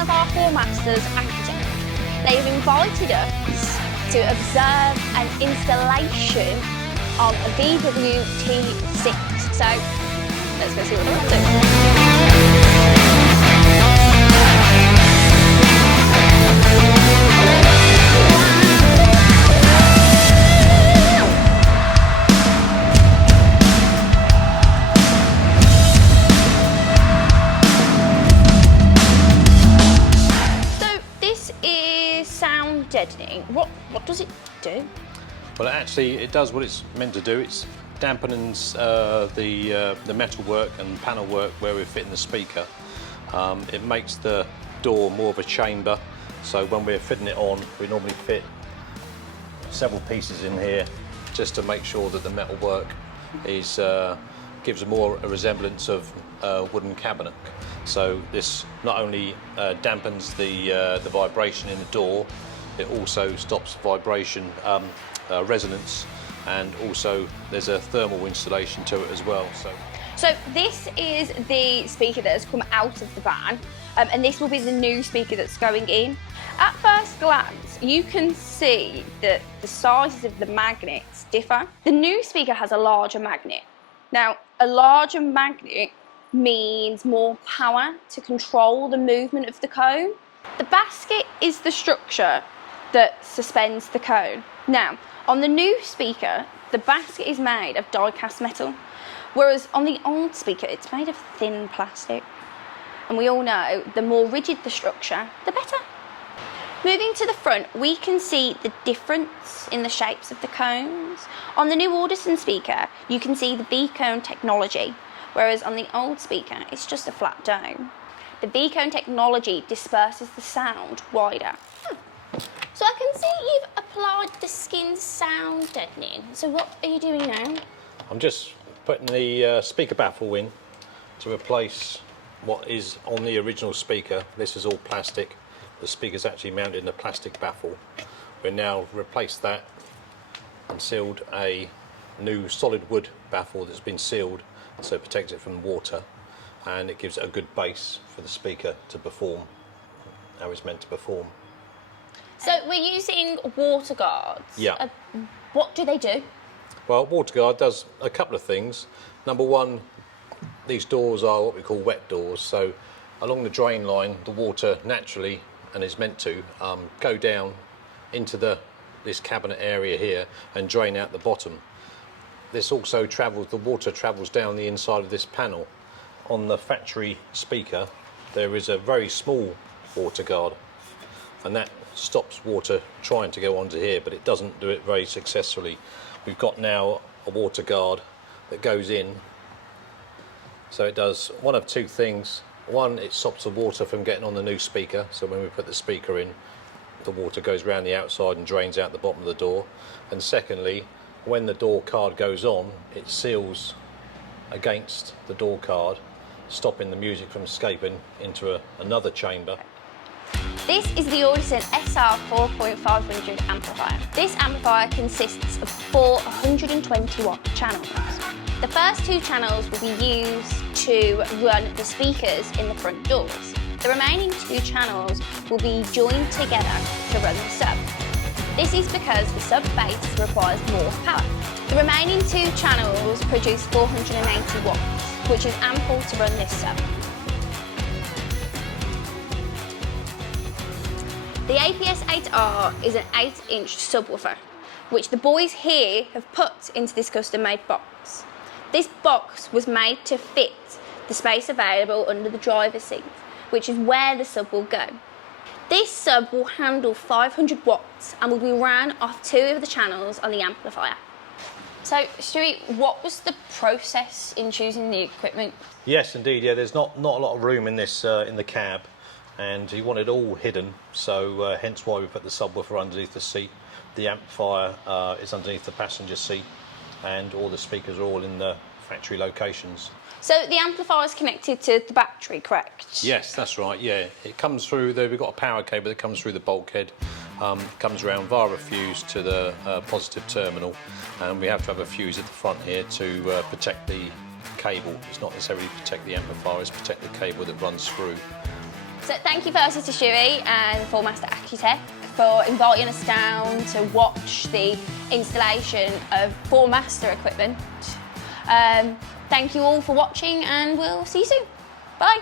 of our Hall Masters architects. They have invited us to observe an installation of a VW T6. So let's go see what they're up to. Sound deadening. What does it do? Well, actually, it does what it's meant to do. It dampens the metalwork and panel work where we're fitting the speaker. It makes the door more of a chamber. So when we're fitting it on, we normally fit several pieces in here just to make sure that the metalwork is gives a resemblance of wooden cabinet. So this not only dampens the vibration in the door, it also stops vibration, resonance, and also there's a thermal installation to it as well. So this is the speaker that has come out of the van, and this will be the new speaker that's going in. At first glance, you can see that the sizes of the magnets differ. The new speaker has a larger magnet. Now, a larger magnet means more power to control the movement of the cone. The basket is the structure that suspends the cone. Now, on the new speaker, the basket is made of die-cast metal, whereas on the old speaker, it's made of thin plastic. And we all know the more rigid the structure, the better. Moving to the front, we can see the difference in the shapes of the cones. On the new Audison speaker, you can see the V-cone technology, whereas on the old speaker, it's just a flat dome. The V-cone technology disperses the sound wider. So I can see you've applied the skin sound deadening. So what are you doing now? I'm just putting the speaker baffle in to replace what is on the original speaker. This is all plastic. The speaker's actually mounted in a plastic baffle. We've now replaced that and sealed a new solid wood baffle that's been sealed so it protects it from water, and it gives it a good base for the speaker to perform how it's meant to perform. So we're using water guards. Yeah. What do they do? Well, WaterGuard does a couple of things. Number one, these doors are what we call wet doors, so along the drain line the water naturally, and is meant to, go down into this cabinet area here and drain out the bottom. This also the water travels down the inside of this panel. On the factory speaker there is a very small water guard, and that stops water trying to go onto here, but it doesn't do it very successfully. We've got now a water guard that goes in, so it does one of two things. One, it stops the water from getting on the new speaker, so when we put the speaker in, the water goes around the outside and drains out the bottom of the door. And secondly, when the door card goes on, it seals against the door card, stopping the music from escaping into another chamber. This is the Audison SR 4.500 amplifier. This amplifier consists of 4 120 watt channels. The first 2 channels will be used to run the speakers in the front doors. The remaining 2 channels will be joined together to run the sub. This is because the sub base requires more power. The remaining 2 channels produce 480 watts, which is ample to run this sub. The APS-8R is an 8-inch subwoofer, which the boys here have put into this custom-made box. This box was made to fit the space available under the driver's seat, which is where the sub will go. This sub will handle 500 watts and will be ran off 2 of the channels on the amplifier. So, Stewie, what was the process in choosing the equipment? Yes, indeed. Yeah, there's not a lot of room in this in the cab, and he wanted it all hidden, so hence why we put the subwoofer underneath the seat. The amplifier is underneath the passenger seat, and all the speakers are all in the factory locations. So the amplifier is connected to the battery, correct? Yes, that's right. Yeah, it comes through. We've got a power cable that comes through the bulkhead, comes around via a fuse to the positive terminal, and we have to have a fuse at the front here to protect the cable. It's not necessarily protect the amplifier; it's protect the cable that runs through. So thank you firstly to Shuey and Formaster Accutech for inviting us down to watch the installation of Formaster equipment. Thank you all for watching and we'll see you soon. Bye.